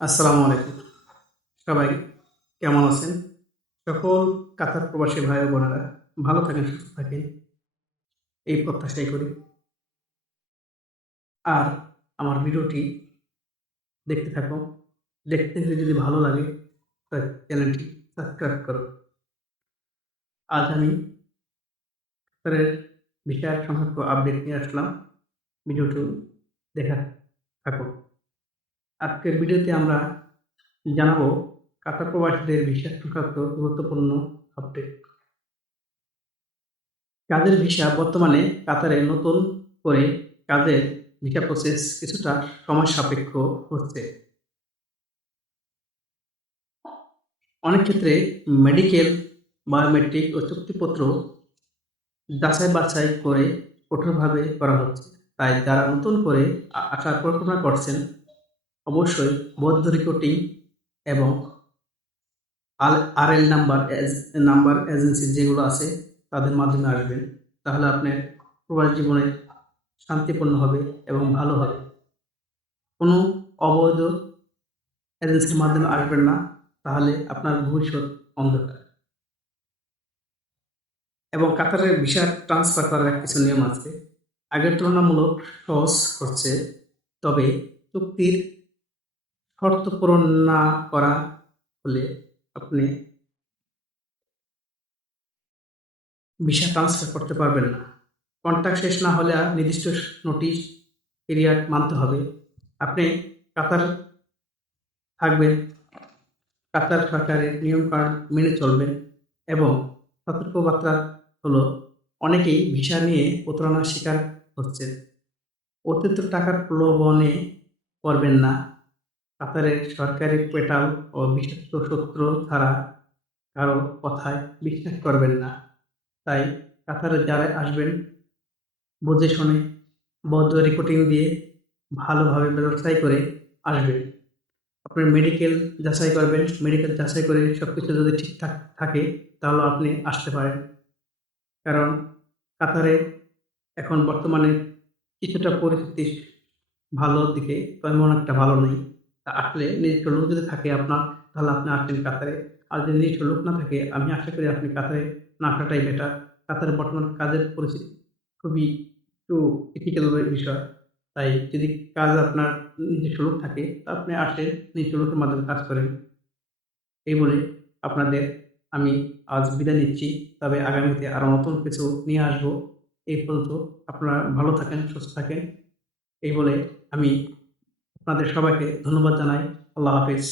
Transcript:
আসসালামু আলাইকুম। সবাই কেমন আছেন? সকল কাতার প্রবাসী ভাই ও বোনেরা ভালো থাকেন, সুস্থ থাকেন এই প্রত্যাশাই করি। আর আমার ভিডিওটি দেখতে থাকো। দেখতে দেখতে যদি ভালো লাগে তাহলে চ্যানেলটি সাবস্ক্রাইব করো। আজ আমি কাতারের ভিসা সংক্রান্ত আপডেট নিয়ে আসলাম। ভিডিওটি দেখা থাকো। আজকের ভিডিওতে আমরা জানাবো কাতার প্রবাসীদের ভিসা সংক্রান্ত গুরুত্বপূর্ণ আপডেট। কাজের ভিসা বর্তমানে কাতারে নতুন করে কাজের ভিসা প্রসেস কিছুটা সময় সাপেক্ষ হচ্ছে। অনেক ক্ষেত্রে মেডিকেল, বায়োমেট্রিক ও চুক্তিপত্র যাচাই-বাছাই করে কঠোরভাবে করা হচ্ছে। তাই যারা নতুন করে আসার পরিকল্পনা করছেন, অবশ্যই বৈধ রিপোর্টিং এবং আরএল নাম্বার এজেন্সি যেগুলো আছে তাদের মাধ্যমে আসবেন। তাহলে আপনার প্রবাস জীবনে শান্তিপূর্ণ হবে এবং ভালো হবে। কোনো অবৈধ এজেন্সির মাধ্যমে আসবেন না, তাহলে আপনার ভবিষ্যৎ অন্ধকার। এবং কাতারের ভিসা ট্রান্সফার করার কিছু নিয়ম আছে। আগের তুলনামূলক সহজ হচ্ছে, তবে চুক্তির শর্ত পূরণ না করা হলে আপনি ভিসা ট্রান্সফার করতে পারবেন না। কন্ট্রাক্ট শেষ না হলে নির্দিষ্ট নোটিশ পিরিয়ড মানতে হবে। আপনি কাতার থাকবেন, কাতার সরকারের নিয়মকানুন মেনে চলবেন এবং সতর্কবার্তা হলো অনেকেই ভিসা নিয়ে প্রতারণার শিকার হচ্ছেন। অতিরিক্ত টাকার প্রলোভনে পড়বেন না। কাতারের সরকারি পোর্টাল ও বিশ্বস্ত সূত্র ছাড়া কারো কথায় বিশ্বাস করবেন না। তাই কাতারে যারা আসবেন বুঝে শুনে বৈধ রিপোর্টিং দিয়ে ভালোভাবে যাচাই করে আসবেন। আপনার মেডিকেল যাচাই করবেন। মেডিকেল যাচাই করে সবকিছু যদি ঠিকঠাক থাকে তাহলে আপনি আসতে পারেন। কারণ কাতারে এখন বর্তমানে কিছুটা পরিস্থিতি ভালোর দিকে, তেমন একটা ভালো নেই। তা আসলে নিজস্ব লোক যদি থাকে আপনার, তাহলে আপনি আসবেন কাতারে। আর যদি নিজস্ব লোক না থাকে, আমি আশা করি আপনি কাতারে না আসাটাই বেটার। কাতারে বর্তমান কাজের পরিস্থিতি খুবই একটু ক্রিটিক্যাল বিষয়। তাই যদি কাজ আপনার নিজস্ব লোক থাকে, তা আপনি আসেন, নিজস্ব লোকের মাধ্যমে কাজ করেন। এই বলে আপনাদের আমি আজ বিদায় নিচ্ছি। তবে আগামীতে আরো নতুন কিছু নিয়ে আসবো। এই পর্যন্ত আপনারা ভালো থাকেন, সুস্থ থাকেন। এই বলে আমি আপনাদের সবাইকে ধন্যবাদ জানাই। আল্লাহ হাফেজ।